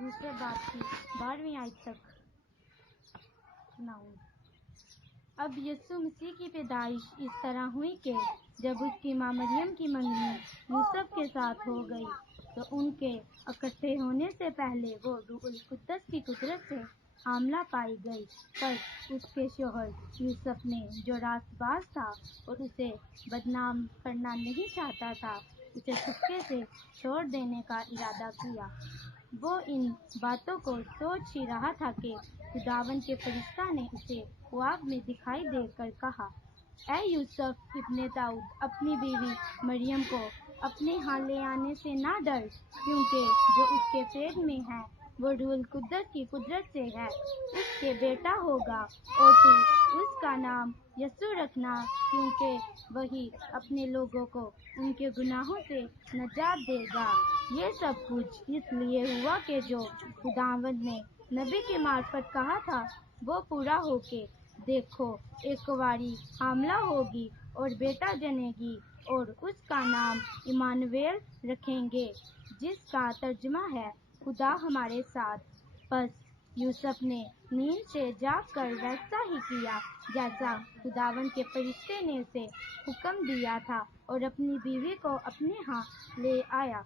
دوسرے باب کی 12ویں آیت تک سناؤں۔ اب یسوع مسیح کی پیدائش اس طرح ہوئی کہ جب اس کی ماں مریم کی منگنی یوسف کے ساتھ ہو گئی تو ان کے اکٹھے ہونے سے پہلے وہ روح القدس کی قدرت سے حاملہ پائی گئی، پر اس کے شوہر یوسف نے جو راست باز تھا اور اسے بدنام کرنا نہیں چاہتا تھا، اسے چپکے سے چھوڑ دینے کا ارادہ کیا۔ وہ ان باتوں کو سوچ ہی رہا تھا کہ خداوند کے فرشتہ نے اسے خواب میں دکھائی دے کر کہا، اے یوسف ابن داؤد، اپنی بیوی مریم کو اپنے ہاں لے آنے سے نہ ڈر، کیونکہ جو اس کے پیٹ میں ہے وہ روح القدس کی قدرت سے ہے۔ اس کے بیٹا ہوگا اور تو اس کا نام یسوع رکھنا، کیونکہ وہی اپنے لوگوں کو ان کے گناہوں سے نجات دے گا۔ یہ سب کچھ اس لیے ہوا کہ جو خداوند نے نبی کی معرفت کہا تھا وہ پورا ہو کے دیکھو، ایک کنواری حاملہ ہوگی اور بیٹا جنے گی اور اس کا نام ایمانویل رکھیں گے، جس کا ترجمہ ہے خدا ہمارے ساتھ۔ پس یوسف نے نیند سے جاگ کر ویسا ہی کیا جیسا خداوند کے فرشتے نے اسے حکم دیا تھا، اور اپنی بیوی کو اپنے ہاں لے آیا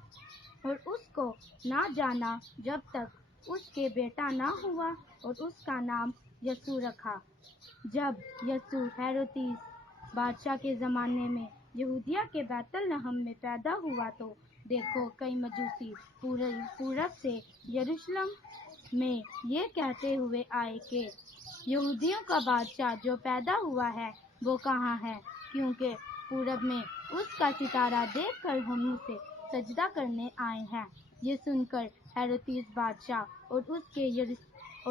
اور اس کو نہ جانا جب تک اس کے بیٹا نہ ہوا، اور اس کا نام یسوع رکھا۔ جب یسوع ہیرودیس بادشاہ کے زمانے میں یہودیہ کے بیت لحم میں پیدا ہوا تو دیکھو، کئی مجوسی پورب سے یروشلم میں یہ کہتے ہوئے آئے کہ یہودیوں کا بادشاہ جو پیدا ہوا ہے وہ کہاں ہے، کیونکہ پورب میں اس کا ستارہ دیکھ کر ہم اسے سجدہ کرنے آئے ہیں۔ یہ سن کر ہیرودیس بادشاہ اور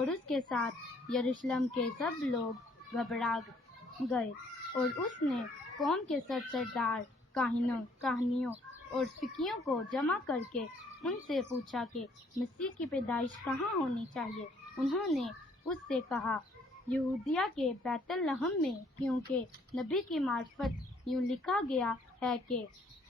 اس کے ساتھ یروشلم کے سب لوگ گھبرا گئے، اور اس نے قوم کے سب سردار، کاہنوں اور فقیہوں کو جمع کر کے ان سے پوچھا کہ مسیح کی پیدائش کہاں ہونی چاہیے۔ انہوں نے اس سے کہا، یہودیہ کے بیت لحم میں، کیونکہ نبی کی معرفت یوں لکھا گیا ہے کہ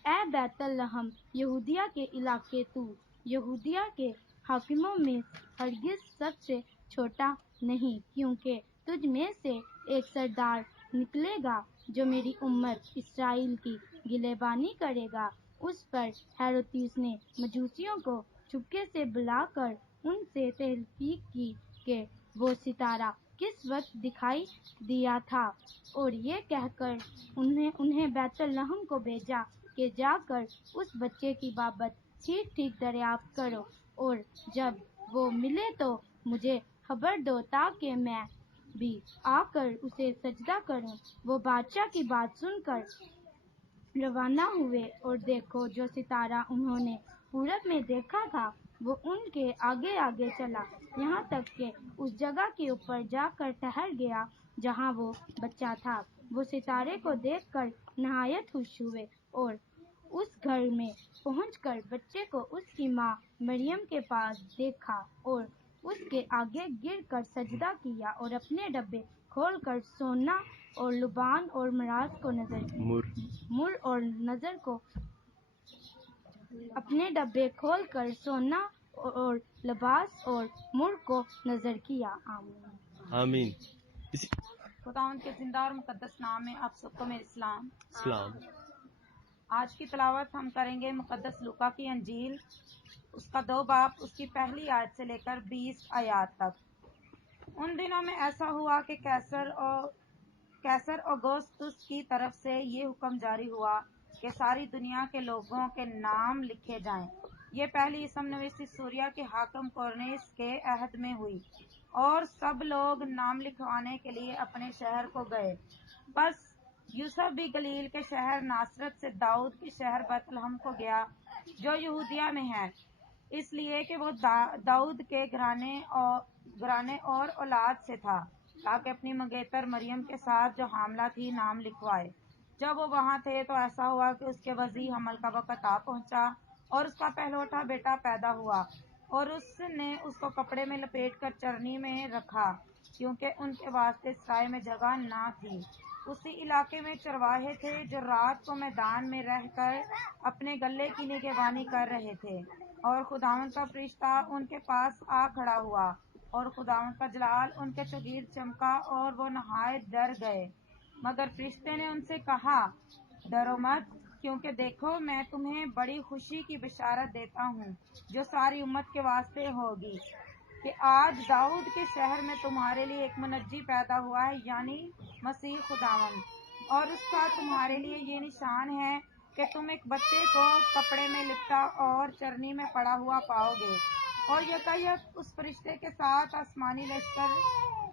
اے بیت لحم یہودیہ کے علاقے، تو یہودیہ کے حاکموں میں ہرگز سب سے چھوٹا نہیں، کیونکہ تجھ میں سے ایک سردار نکلے گا جو میری امت اسرائیل کی گلہبانی کرے گا۔ اس پر ہیرودیس نے مجوسیوں کو چپکے سے بلا کر ان سے تحقیق کی کہ وہ ستارہ کس وقت دکھائی دیا تھا، اور یہ کہہ کر انہیں بیت لحم کو بھیجا کہ جا کر اس بچے کی بابت ٹھیک ٹھیک دریافت کرو، اور جب وہ ملے تو مجھے خبر دو تاکہ میں بھی آ کر اسے سجدہ کروں۔ وہ بادشاہ کی بات سن کر روانہ ہوئے، اور دیکھو، جو ستارہ انہوں نے پورب میں دیکھا تھا وہ ان کے آگے آگے چلا، یہاں تک کہ اس جگہ کے اوپر جا کر ٹھہر گیا جہاں وہ بچہ تھا۔ وہ ستارے کو دیکھ کر نہایت خوش ہوئے، اور اس گھر میں پہنچ کر بچے کو اس کی ماں مریم کے پاس دیکھا، اور اس کے آگے گر کر سجدہ کیا، اور اپنے ڈبے کھول کر سونا اور لباس اور مر کو نظر کیا۔ آمین۔ خداوند کے زندہ اور مقدس نام میں آپ سب کو میرے سلام۔ سلام۔ آج کی تلاوت ہم کریں گے مقدس لوکا کی انجیل، اس کا 2 باب، اس کی پہلی آیت سے لے کر 20 آیات تک۔ ان دنوں میں ایسا ہوا کہ کیسر اوگسطس کی طرف سے یہ حکم جاری ہوا کہ ساری دنیا کے لوگوں کے نام لکھے جائیں۔ یہ پہلی اسم نویسی سوریہ کے حاکم کورنیس کے عہد میں ہوئی، اور سب لوگ نام لکھوانے کے لیے اپنے شہر کو گئے۔ بس یوسف بھی گلیل کے شہر ناصرت سے داؤد کے شہر بیت لحم کو گیا جو یہودیہ میں ہے، اس لیے کہ وہ داؤد کے گھرانے اور اولاد سے تھا، تاکہ اپنی منگیتر مریم کے ساتھ جو حاملہ تھی نام لکھوائے۔ جب وہ وہاں تھے تو ایسا ہوا کہ اس کے وضع حمل کا وقت آ پہنچا، اور اس کا پہلوٹا بیٹا پیدا ہوا، اور اس نے اس کو کپڑے میں لپیٹ کر چرنی میں رکھا، کیونکہ ان کے واسطے سرائے میں جگہ نہ تھی۔ اسی علاقے میں چرواہے تھے جو رات کو میدان میں رہ کر اپنے غلے کی نگہبانی کر رہے تھے۔ اور خداوند کا فرشتہ ان کے پاس آ کھڑا ہوا اور خداوند کا جلال ان کے چوگرد چمکا اور وہ نہایت ڈر گئے۔ مگر فرشتے نے ان سے کہا، ڈرو مت، کیونکہ دیکھو میں تمہیں بڑی خوشی کی بشارت دیتا ہوں جو ساری امت کے واسطے ہوگی، کہ آج داؤد کے شہر میں تمہارے لیے ایک منجی پیدا ہوا ہے، یعنی مسیح خداوند۔ اور اس کا تمہارے لیے یہ نشان ہے کہ تم ایک بچے کو کپڑے میں لپٹا اور چرنی میں پڑا ہوا پاؤ گے۔ اور یکایک اس فرشتے کے ساتھ آسمانی لشکر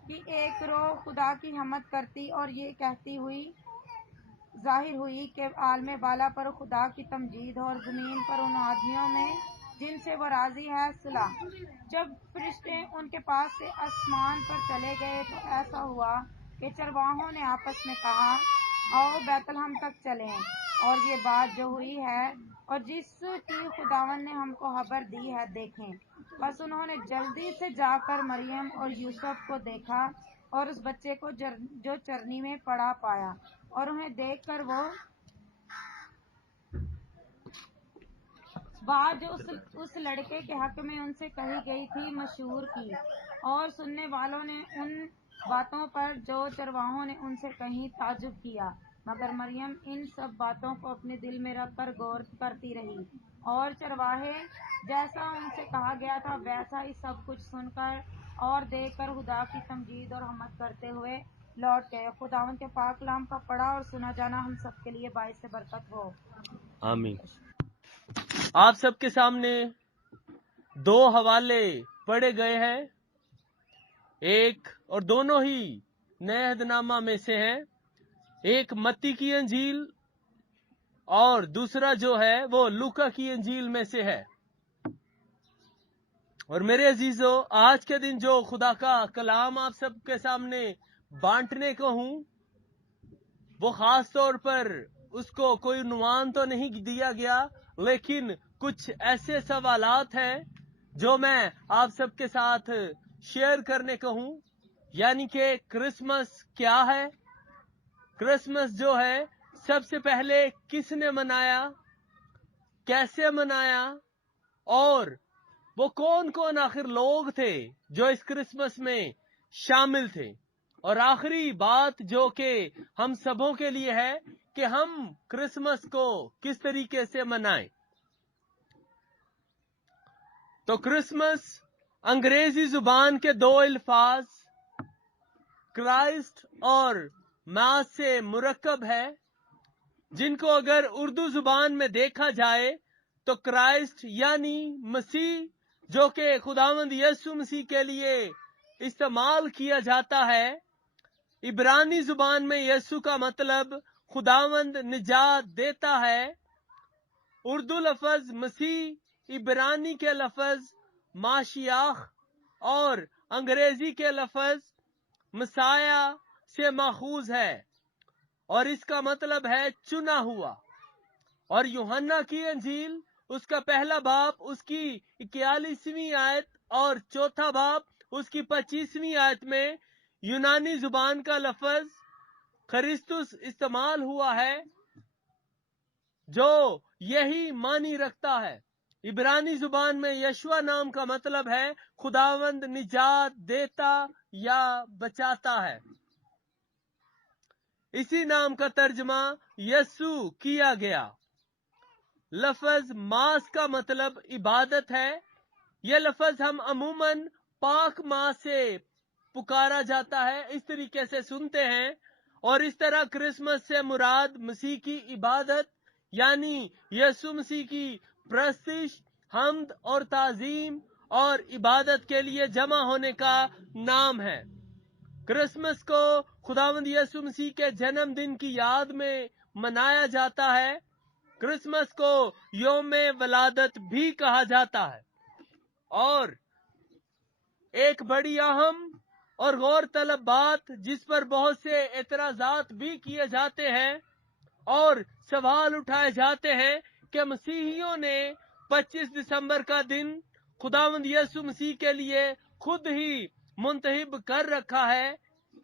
کی ایک روح خدا کی حمد کرتی اور یہ کہتی ہوئی ظاہر ہوئی کہ عالم بالا پر خدا کی تمجید اور زمین پر ان آدمیوں میں جن سے وہ راضی ہے صلح۔ جب فرشتے ان کے پاس سے آسمان پر چلے گئے تو ایسا ہوا کہ چرواہوں نے آپس میں کہا، آؤ بیت لحم تک چلیں اور یہ بات جو ہوئی ہے اور جس کی خداوند نے ہم کو خبر دی ہے دیکھیں۔ بس انہوں نے جلدی سے جا کر مریم اور یوسف کو دیکھا اور اس بچے کو جو چرنی میں پڑا پایا، اور انہیں دیکھ کر وہ بات جو اس لڑکے کے حق میں ان سے کہی گئی تھی مشہور کی، اور سننے والوں نے ان باتوں پر جو چرواہوں نے ان سے کہیں تعجب کیا۔ مگر مریم ان سب باتوں کو اپنے دل میں رکھ کر غور کرتی رہی، اور چرواہے جیسا ان سے کہا گیا تھا ویسا ہی سب کچھ سن کر اور دیکھ کر خدا کی تمجید اور حمد کرتے ہوئے لوٹ گئے۔ خداوند کے پاک کلام کا پڑھا اور سنا جانا ہم سب کے لیے باعث برکت ہو۔ آمین۔ آپ سب کے سامنے دو حوالے پڑھے گئے ہیں، ایک اور دونوں ہی نئے عہد نامہ میں سے ہیں، ایک متی کی انجیل اور دوسرا جو ہے وہ لوکا کی انجیل میں سے ہے۔ اور میرے عزیزو، آج کے دن جو خدا کا کلام آپ سب کے سامنے بانٹنے کو ہوں، وہ خاص طور پر اس کو کوئی عنوان تو نہیں دیا گیا، لیکن کچھ ایسے سوالات ہیں جو میں آپ سب کے ساتھ شیئر کرنے کو ہوں، یعنی کہ کرسمس کیا ہے، کرسمس جو ہے سب سے پہلے کس نے منایا، کیسے منایا، اور وہ کون کون آخر لوگ تھے جو اس کرسمس میں شامل تھے، اور آخری بات جو کہ ہم سبوں کے لیے ہے کہ ہم کرسمس کو کس طریقے سے منائیں۔ تو کرسمس انگریزی زبان کے دو الفاظ کرائسٹ اور ماس سے مرکب ہے، جن کو اگر اردو زبان میں دیکھا جائے تو کرائسٹ یعنی مسیح، جو کہ خداوند یسوع مسیح کے لیے استعمال کیا جاتا ہے۔ عبرانی زبان میں یسوع کا مطلب خداوند نجات دیتا ہے۔ اردو لفظ مسیح عبرانی کے لفظ ماشیاخ اور انگریزی کے لفظ مسایا سے ماخوذ ہے، اور اس کا مطلب ہے چنا ہوا۔ اور یوحنا کی انجیل اس کا پہلا باب اس کی 41ویں آیت اور چوتھا باب اس کی 25ویں آیت میں یونانی زبان کا لفظ خریستوس استعمال ہوا ہے، جو یہی معنی رکھتا ہے۔ عبرانی زبان میں یشوع نام کا مطلب ہے خداوند نجات دیتا یا بچاتا ہے۔ اسی نام کا ترجمہ یسوع کیا گیا۔ لفظ ماس کا مطلب عبادت ہے۔ یہ لفظ ہم عموماً پاک ماں سے پکارا جاتا ہے، اس طریقے سے سنتے ہیں، اور اس طرح کرسمس سے مراد مسیح کی عبادت یعنی یسوع مسیح کی پرستش، حمد اور تعظیم اور عبادت کے لیے جمع ہونے کا نام ہے۔ کرسمس کو خداوند یسوع مسیح کے جنم دن کی یاد میں منایا جاتا ہے۔ کرسمس کو یوم ولادت بھی کہا جاتا ہے۔ اور ایک بڑی اہم اور غور طلب بات جس پر بہت سے اعتراضات بھی کیے جاتے ہیں اور سوال اٹھائے جاتے ہیں کہ مسیحیوں نے 25 دسمبر کا دن خداوند یسوع مسیح کے لیے خود ہی منتخب کر رکھا ہے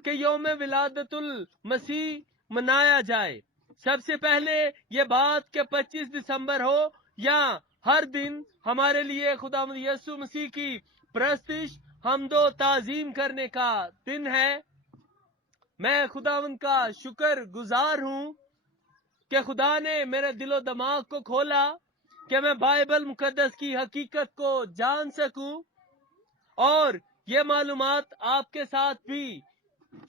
کہ یوم ولادت المسیح منایا جائے۔ سب سے پہلے یہ بات کہ 25 دسمبر ہو یا हर दिन हमारे लिए खुदावंद यीशु मसीह की प्रस्तिश हमदो ताजीम करने का दिन है। मैं खुदावंद का शुक्र गुजार हूँ कि खुदा ने मेरे दिलो दिमाग को खोला कि मैं बाइबल मुकद्दस की हकीकत को जान सकूं और ये मालूमात आपके साथ भी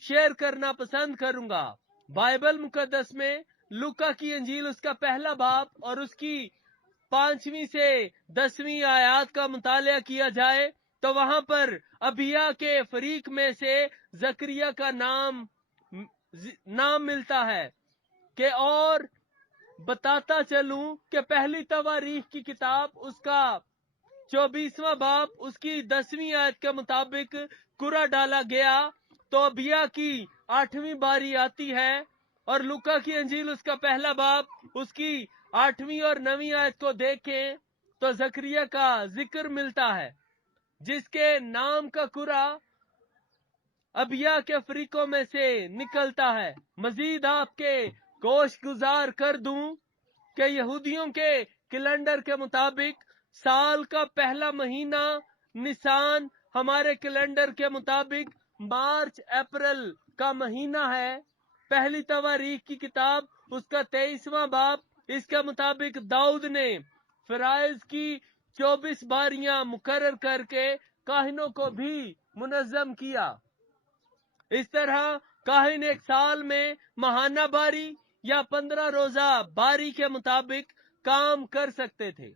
शेयर करना पसंद करूंगा। बाइबल मुकद्दस में लूका की अंजील उसका पहला बाब और उसकी 5वीं से 10वीं आयत का मुतालिया किया जाए तो वहां पर अबिया के फरीक में से जकरिया का नाम मिलता है कि और बताता चलूं कि पहली तवारीख की किताब उसका 24वां बाब उसकी 10वीं आयत के मुताबिक कुरा डाला गया तो अबिया की 8वीं बारी आती है और लूका की अंजील उसका पहला बाब उसकी 8वीं और 9वीं आयत को देखें तो जकरिया का जिक्र मिलता है जिसके नाम का कुरा अबिया के फरीकों में से निकलता है। मजीद आपके गोश गुजार कर दूं कि यहूदियों के कैलेंडर के मुताबिक साल का पहला महीना निसान हमारे कैलेंडर के मुताबिक मार्च अप्रैल का महीना है। पहली तवारीख की किताब उसका 23वां बाब इसके मुताबिक दाऊद ने फराइज की 24 बारियां मुकर्रर करके काहिनों को भी मुनज़्ज़म किया। इस तरह काहिन एक साल में महाना बारी या 15 रोजा बारी के मुताबिक काम कर सकते थे,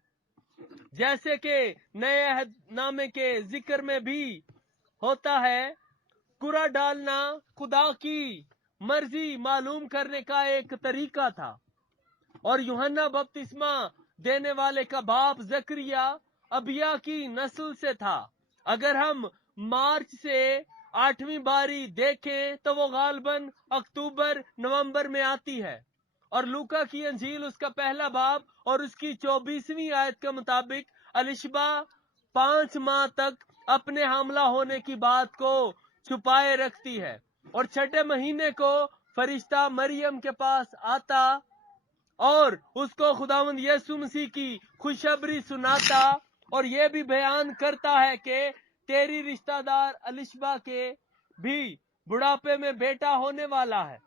जैसे कि नए अहदनामे के जिक्र में भी होता है। कुरा डालना खुदा की मर्जी मालूम करने का एक तरीका था और यूहन्ना बपतिस्मा देने वाले का बाप जकरिया अबिया की नस्ल से था। अगर हम मार्च से 8वीं बारी देखें तो वो गालबन अक्टूबर नवंबर में आती है और लूका की अंजील उसका पहला बाब और उसकी 24वीं आयत के मुताबिक अलिशबा 5 माह तक अपने हमला होने की बात को छुपाए रखती है और छठे महीने को फरिश्ता मरियम के पास आता और उसको खुदावंद यीशु मसीह की खुशखबरी सुनाता और ये भी बयान करता है कि तेरी रिश्तेदार अलिशबा के भी बुढ़ापे में बेटा होने वाला है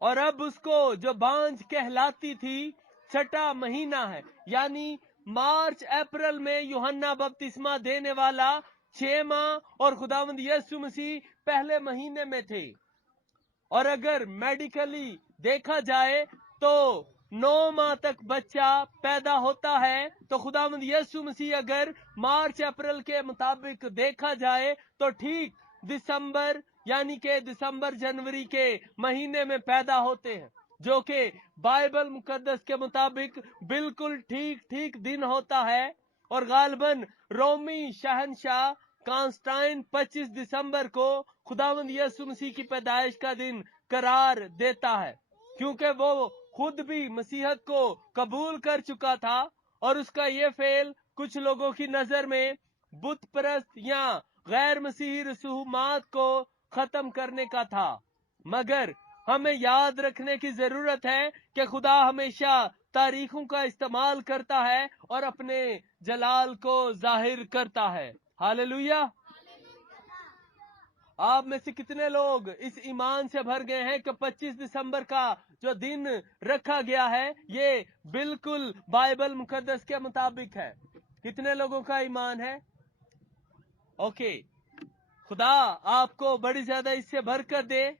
और अब उसको जो बांझ कहलाती थी छठा महीना है, यानी मार्च अप्रैल में यूहन्ना बपतिस्मा देने वाला 6 माह और खुदावंद यीशु मसीह पहले महीने में थे। और अगर मेडिकली देखा जाए तो 9 माह तक बच्चा पैदा होता है तो खुदावंद यीशु मसीह अगर मार्च अप्रैल के मुताबिक देखा जाए तो ठीक दिसंबर यानी कि दिसंबर जनवरी के महीने में पैदा होते हैं, जो कि बाइबल मुकद्दस के मुताबिक बिल्कुल ठीक दिन होता है। और गालबन रोमी शहनशाह कांस्टाइन 25 दिसंबर को खुदावंद यीशु मसीह की पैदाइश का दिन करार देता है, क्योंकि वो खुद भी मसीहत को कबूल कर चुका था और उसका ये फेल कुछ लोगों की नजर में बुत परस्त या गैर मसीही रसूमात को खत्म करने का था। मगर हमें याद रखने की जरूरत है कि खुदा हमेशा तारीखों का इस्तेमाल करता है और अपने जलाल को जाहिर करता है। हालेलुया। आप में से कितने लोग इस ईमान से भर गए हैं कि 25 दिसंबर का जो दिन रखा गया है ये बिल्कुल बाइबल मुकद्दस के मुताबिक है? कितने लोगों का ईमान है? ओके, खुदा आपको बड़ी ज्यादा इससे बरकत दे।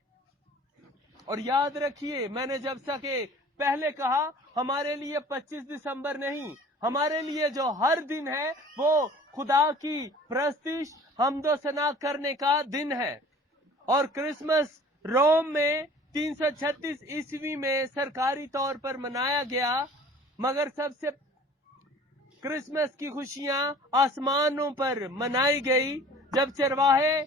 और याद रखिए, मैंने जब सके पहले कहा, हमारे लिए 25 दिसंबर नहीं, हमारे लिए जो हर दिन है वो खुदा की प्रस्तिश हमदो सना करने का दिन है। और क्रिसमस रोम में 336 ईस्वी में सरकारी तौर पर मनाया गया, मगर सबसे क्रिसमस की खुशियां आसमानों पर मनाई गई जब चरवाहे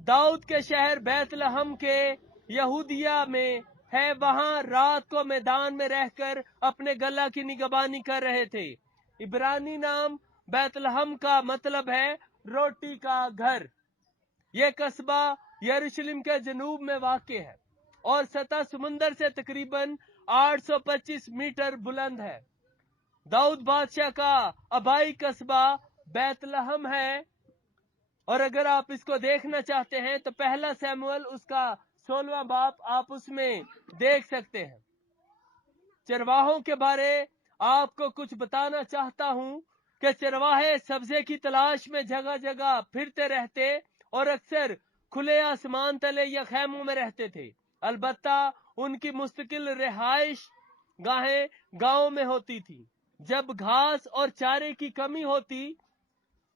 दाऊद के शहर बैतलहम के यहूदिया में है वहां रात को मैदान में रहकर अपने गला की निगरानी कर रहे थे। इब्रानी नाम बैतलहम का मतलब है रोटी का घर। यह कस्बा यरूशलेम के जनूब में वाक़ है और सतह समुंदर से तकरीबन 825 मीटर बुलंद है। दाऊद बादशाह का आबाई कस्बा बैतलहम है। और अगर आप इसको देखना चाहते हैं तो पहला सैमुअल उसका 16वां बाप आप उसमें देख सकते हैं। चरवाहों के बारे आपको कुछ बताना चाहता हूं कि चरवाहे सब्जे की तलाश में जगह जगह फिरते रहते और अक्सर खुले आसमान तले या खैमों में रहते थे। अलबत्ता उनकी मुस्तकिल रिहाइश गाहें गांव में होती थी। जब घास और चारे की कमी होती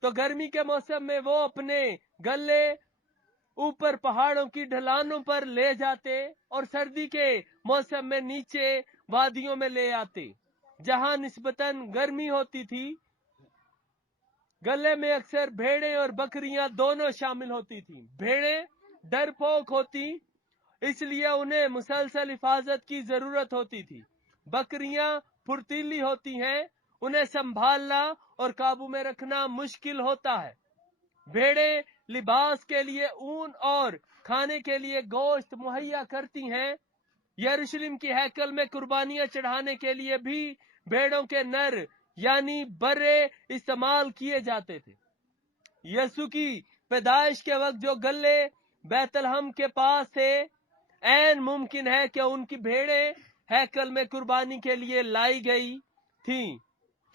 तो गर्मी के मौसम में वो अपने गल्ले ऊपर पहाड़ों की ढलानों पर ले जाते और सर्दी के मौसम में नीचे वादियों में ले आते जहां निस्बतन गर्मी होती थी। गले में अक्सर भेड़ें और बकरियां दोनों शामिल होती थी। भेड़ें डरपोक होती इसलिए उन्हें मुसलसल हिफाजत की जरूरत होती थी। बकरियां फुर्तीली होती हैं, उन्हें संभालना और काबू में रखना मुश्किल होता है। भेड़ें लिबास के लिए ऊन और खाने के लिए गोश्त मुहैया करती हैं। यरूशलेम की हैकल में कुर्बानियां चढ़ाने के लिए भी भेड़ों के नर यानी बर्रे इस्तेमाल किए जाते थे। यीशु की पैदाइश के वक्त जो गल्ले बैतलहम के पास थे, ऐन मुमकिन है कि उनकी भेड़ें हैकल में कुर्बानी के लिए लाई गई थीं,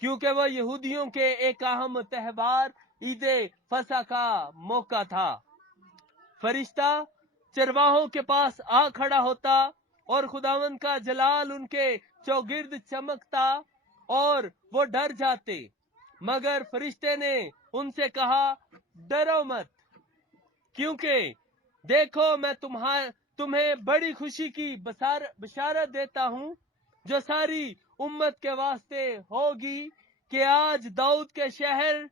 क्योंकि वह यहूदियों के एक अहम त्योहार ईद फसह का मौका था। फरिश्ता चरवाहों के पास आ खड़ा होता और खुदावंद का जलाल उनके चौगिर्द चमकता और वो डर जाते। मगर फरिश्ते ने उनसे कहा, डरो मत, क्योंकि देखो मैं तुम्हें बड़ी खुशी की बशारत देता हूं जो सारी उम्मत के वास्ते होगी कि आज दाऊद के शहर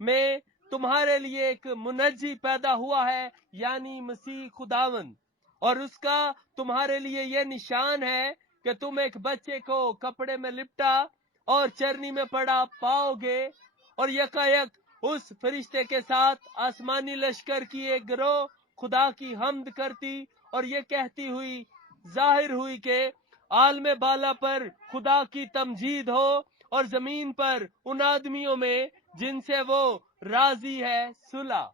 में तुम्हारे लिए एक मुनज्जी पैदा हुआ है, यानी मसीह खुदावंद। और उसका तुम्हारे लिए यह निशान है कि तुम एक बच्चे को कपड़े में लिपटा और चरनी में पड़ा पाओगे। और यकायक उस फरिश्ते के साथ आसमानी लश्कर की एक गिरोह खुदा की हम्द करती और ये कहती हुई जाहिर हुई कि आलमे बाला पर खुदा की तमजीद हो और जमीन पर उन आदमियों में जिनसे वो राजी है सुलह।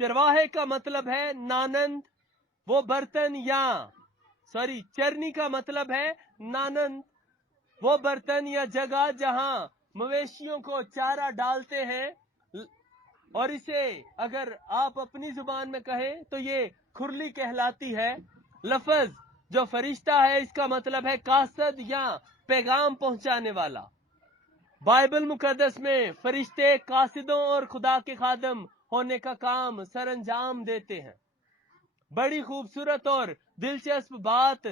चरवाहे का मतलब है नानंद, वो बर्तन या चरनी का मतलब है नानंद, वो बर्तन या जगह जहां मवेशियों को चारा डालते हैं। और इसे अगर आप अपनी जुबान में कहें तो ये खुरली कहलाती है। लफ्ज जो फरिश्ता है इसका मतलब है कासद या पैगाम पहुंचाने वाला। बाइबल मुकद्दस में फरिश्ते कासिदों और खुदा के खादम होने का काम सरंजाम देते हैं। बड़ी खूबसूरत और दिलचस्प बात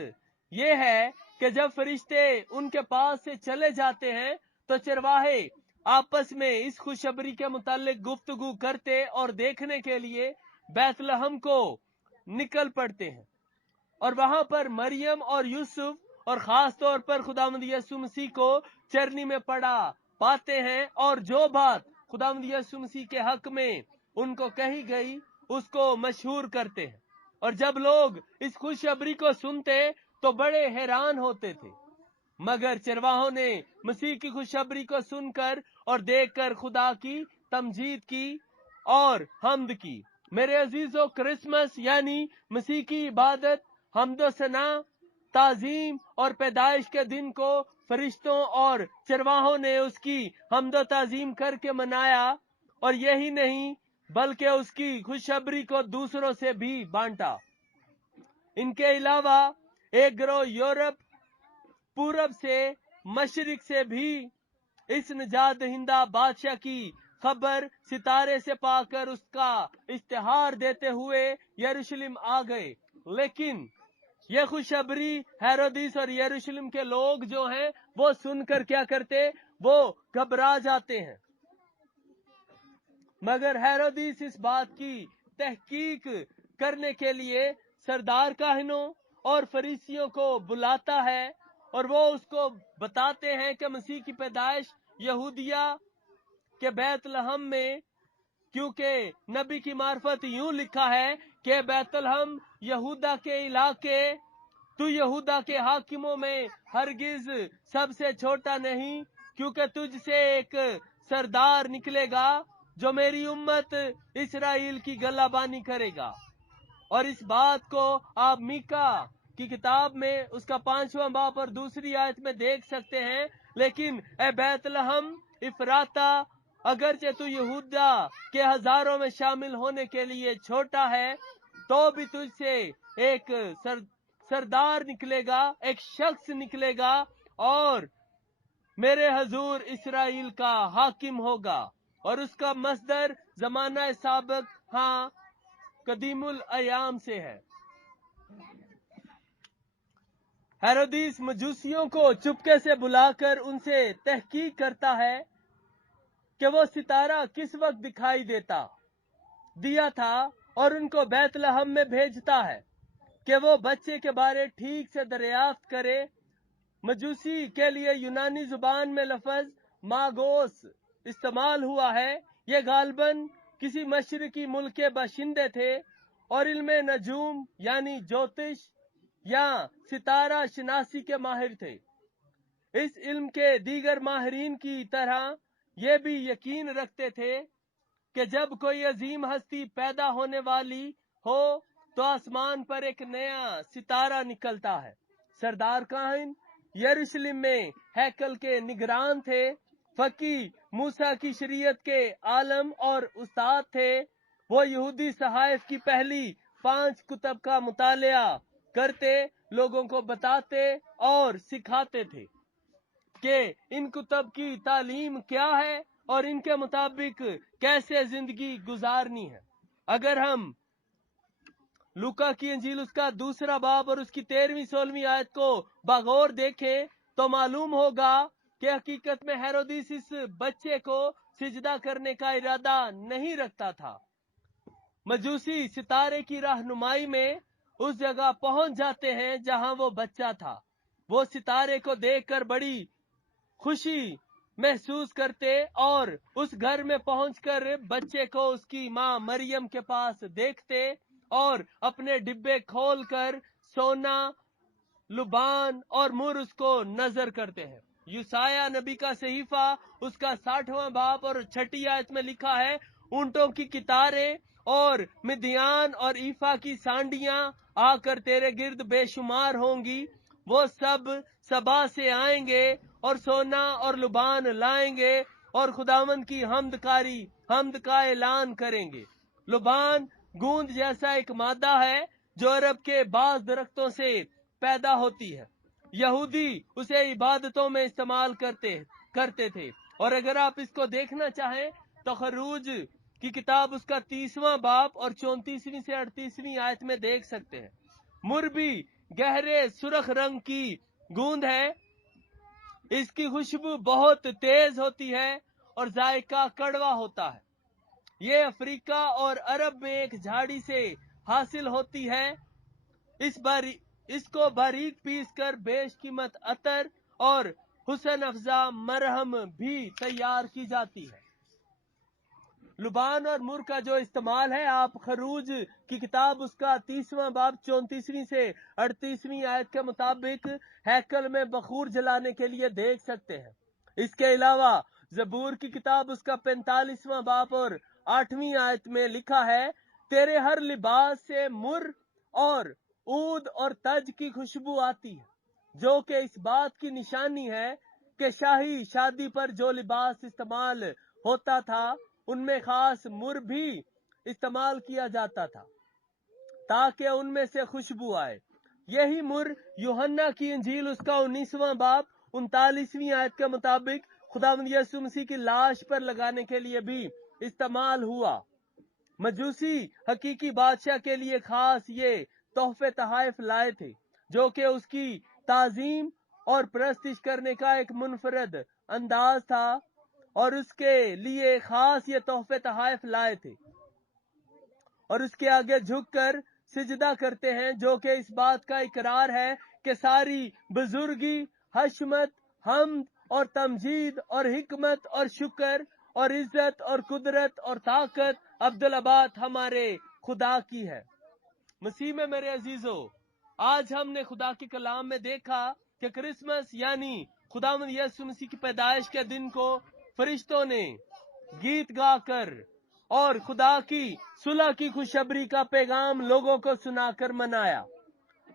यह है कि जब फरिश्ते उनके पास से चले जाते हैं तो चरवाहे आपस में इस खुशखबरी के मुतालिक गुफ्तगू करते और देखने के लिए बैतलहम को निकल पड़ते हैं। और वहां पर मरियम और यूसुफ और खास तौर पर खुदावंद यीशु मसीह को चरनी में पड़ा पाते हैं और जो बात खुदावंद यीशु मसीह के हक में उनको कही गई उसको मशहूर करते हैं। और जब लोग इस खुशखबरी को सुनते तो बड़े हैरान होते थे। मगर चरवाहों ने मसीह की खुशखबरी को सुनकर और देखकर खुदा की तमजीद की और हम्द की। मेरे अजीजों, क्रिसमस यानी मसीह की इबादत, हम्दो सना, ताजीम और पैदाइश के दिन को फरिश्तों और चरवाहों ने उसकी हम्दो ताजीम करके मनाया। और यही नहीं बल्कि उसकी खुशखबरी को दूसरों से भी बांटा। इनके अलावा एक गिरोह यूरोप, पूरब से, मशरिक से भी इस निजात दहिंदा बादशाह की खबर सितारे से पाकर उसका इश्तिहार देते हुए यरूशलेम आ गए। लेकिन यह खुशखबरी हेरोदिस और यरूशलेम के लोग जो हैं वो सुनकर क्या करते, वो घबरा जाते हैं। मगर हेरोदिस इस बात की तहकीक करने के लिए सरदार काहिनों और फरीसियों को बुलाता है और वो उसको बताते हैं कि मसीह की पैदाइश यहूदिया के बैतलहम में, क्योंकि नबी की मार्फत यूं लिखा है कि बैतलहम यहूदा के इलाके तू यहूदा के हाकिमों में हरगिज सबसे छोटा नहीं, क्योंकि तुझसे एक सरदार निकलेगा जो मेरी उम्मत इस्राएल की गलाबानी करेगा। और इस बात को आप मीका की किताब में उसका 5वां बाब और दूसरी आयत में देख सकते हैं। लेकिन ए बैतलहम इफराता, अगरचे तू यहूदा के हजारों में शामिल होने के लिए छोटा है, तो भी तुझसे एक सरदार निकलेगा, एक शख्स निकलेगा और मेरे हजूर इस्राएल का हाकिम होगा। और उसका मसदर जमाना साबिक, हाँ, कदीमुल अयाम से है। हेरोदिस मजूसियों को चुपके से बुलाकर उनसे तहकीक करता है कि वो सितारा किस वक्त दिखाई दिया था, और उनको बैतलहम में भेजता है कि वो बच्चे के बारे ठीक से दरियाफ्त करे। मजूसी के लिए यूनानी जुबान में लफ्ज मागोस इस्तेमाल हुआ है। ये गालबन किसी मशरकी मुल्क के बाशिंदे थे और इल्मे नजूम यानी ज्योतिष या सितारा शनासी के माहिर थे। इस इल्म के दीगर माहिरीन की तरह ये भी यकीन रखते थे कि जब कोई अजीम हस्ती पैदा होने वाली हो तो आसमान पर एक नया सितारा निकलता है। सरदार काहिन यरूशलेम में हैकल के निगरान थे। फकी मूसा की शरीयत के आलम और उस्ताद थे। वो यहूदी सहाइफ की पहली 5 कुतब का मुतालिया करते, लोगों को बताते और सिखाते थे कि इन कुतब की तालीम क्या है और इनके मुताबिक कैसे जिंदगी गुजारनी है। अगर हम लूका की इंजील उसका 2 बाब और उसकी 13वीं-16वीं आयत को बगौर देखें तो मालूम होगा कि हकीकत में हेरोदिस इस बच्चे को सिजदा करने का इरादा नहीं रखता था। मजूसी सितारे की रहनुमाई में उस जगह पहुंच जाते हैं जहां वो बच्चा था। वो सितारे को देखकर बड़ी खुशी महसूस करते और उस घर में पहुंचकर बच्चे को उसकी माँ मरियम के पास देखते और अपने डिब्बे खोलकर सोना, लुबान और मुर उसको नजर करते हैं। यूसाया नबी का सहीफा उसका 60वां बाब और 6ठी आयत में लिखा है, ऊंटों की कितारें और मिद्यान और ईफा की सांडियां आकर तेरे गिर्द बेशुमार होंगी। वो सब सबा से आएंगे और सोना और लुबान लाएंगे और खुदावंद की हमद का ऐलान करेंगे। लुबान गूंद जैसा एक मादा है जो अरब के बाज दरख्तों से पैदा होती है। यहूदी उसे इबादतों में इस्तेमाल करते थे। और अगर आप इसको देखना चाहें तो खरूज की किताब उसका 30वां बाब और 34वीं से 38वीं आयत में देख सकते हैं। मुर भी गहरे सुर्ख रंग की गूंद है। इसकी खुशबू बहुत तेज होती है और जायका कड़वा होता है। ये अफ्रीका और अरब में एक झाड़ी से हासिल होती है। इसको बारीक पीस कर बेशकीमत अतर और हुसन अफजा मरहम भी तैयार की जाती है। लुबान और मुर का जो इस्तेमाल है आप खरूज की किताब उसका 30वां बाब 34वीं से 38वीं आयत के मुताबिक हैकल में बखूर जलाने के लिए देख सकते हैं। इसके अलावा जबूर की किताब उसका 45वां बाब और 8वीं आयत में लिखा है, तेरे हर लिबास से मुर और ऊद और तज की खुशबू आती है, जो कि इस बात की निशानी है कि शाही शादी पर जो लिबास इस्तेमाल होता था उनमें खास मुर भी इस्तेमाल किया जाता था ताकि उनमें से खुशबू आए। यही मुर यूहन्ना की इंजील उसका 19वां बाब 39वीं आयत के मुताबिक खुदावंद यीशु मसीह की लाश पर लगाने के लिए भी इस्तेमाल हुआ। मजूसी हकीकी बादशाह के लिए खास ये तोहफे तहाइफ लाए थे, जो कि उसकी ताजीम और प्रस्तिश करने का एक मुनफरद अंदाज था, और उसके लिए खास ये तोहफे तहाइफ लाए थे और उसके आगे झुककर सिजदा करते हैं, जो कि इस बात का इकरार है कि सारी बुजुर्गी, हशमत, हमद और तमजीद और हिकमत और शुक्र और इज्जत और कुदरत और ताकत अब्दुल अबाद हमारे खुदा की है। मसीह में मेरे अजीजों, آج ہم نے خدا کے کلام میں دیکھا کہ کرسمس یعنی خداوند یسوع مسیح کی پیدائش کے دن کو فرشتوں نے گیت گا کر اور خدا کی صلح کی خوشخبری کا پیغام لوگوں کو سنا کر منایا۔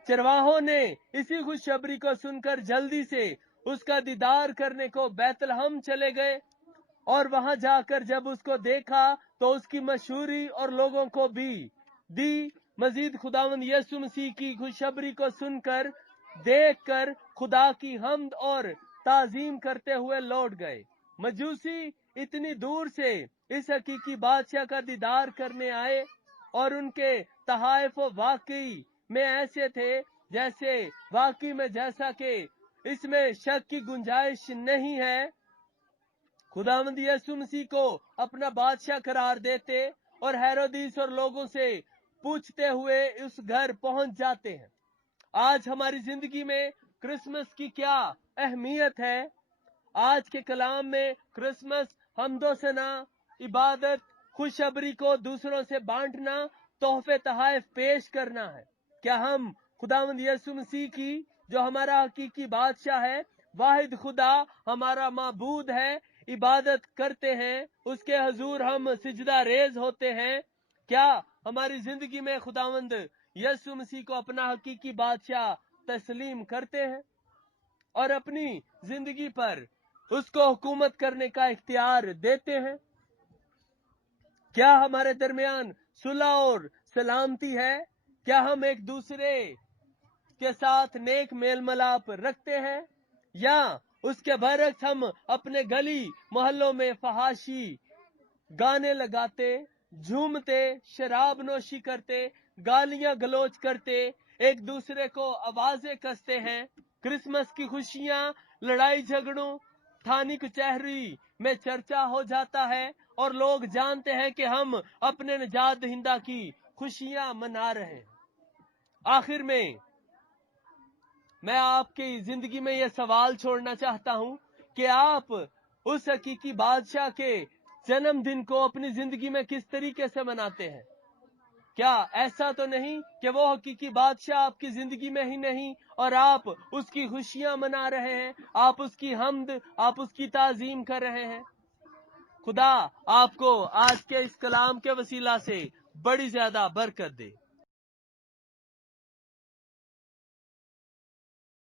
چرواہوں نے اسی خوشخبری کو سن کر جلدی سے اس کا دیدار کرنے کو بیت لحم چلے گئے، اور وہاں جا کر جب اس کو دیکھا تو اس کی مشہوری اور لوگوں کو بھی دی۔ مزید خداوند یسوع مسیح کی خوشخبری کو سن کر دیکھ کر خدا کی حمد اور تعظیم کرتے ہوئے لوٹ گئے۔ مجوسی اتنی دور سے اس حقیقی بادشاہ کا دیدار کرنے آئے، اور ان کے تحائف واقعی میں ایسے تھے جیسے واقعی میں جیسا کہ اس میں شک کی گنجائش نہیں ہے، خداوند یسوع مسیح کو اپنا بادشاہ قرار دیتے اور ہیرودیس اور لوگوں سے پوچھتے ہوئے اس گھر پہنچ جاتے ہیں۔ آج ہماری زندگی میں کرسمس کی کیا اہمیت ہے؟ آج کے کلام میں کرسمس حمد و ثنا، عبادت، خوشخبری کو دوسروں سے بانٹنا، تحفے تحائف پیش کرنا ہے۔ کیا ہم خداوند یسوع مسیح کی جو ہمارا حقیقی بادشاہ ہے، واحد خدا ہمارا معبود ہے، عبادت کرتے ہیں، اس کے حضور ہم سجدہ ریز ہوتے ہیں؟ کیا ہماری زندگی میں خداوند یسوع مسیح کو اپنا حقیقی بادشاہ تسلیم کرتے ہیں اور اپنی زندگی پر اس کو حکومت کرنے کا اختیار دیتے ہیں؟ کیا ہمارے درمیان صلح اور سلامتی ہے؟ کیا ہم ایک دوسرے کے ساتھ نیک میل ملاپ رکھتے ہیں، یا اس کے برعکس ہم اپنے گلی محلوں میں فحاشی گانے لگاتے، جھومتے، شراب نوشی کرتے، گالیاں گلوچ کرتے، ایک دوسرے کو آوازیں کستے ہیں؟ کرسمس کی خوشیاں لڑائی جھگڑوں، تھانی کچہری میں چرچا ہو جاتا ہے، اور لوگ جانتے ہیں کہ ہم اپنے نجات دہندہ کی خوشیاں منا رہے ہیں۔ آخر میں آپ کی زندگی میں یہ سوال چھوڑنا چاہتا ہوں کہ آپ اس حقیقی بادشاہ کے جنم دن کو اپنی زندگی میں کس طریقے سے مناتے ہیں؟ کیا ایسا تو نہیں کہ وہ حقیقی بادشاہ آپ کی زندگی میں ہی نہیں اور آپ اس کی خوشیاں منا رہے ہیں، آپ اس کی حمد، آپ اس کی تعظیم کر رہے ہیں؟ خدا آپ کو آج کے اس کلام کے وسیلہ سے بڑی زیادہ برکت دے۔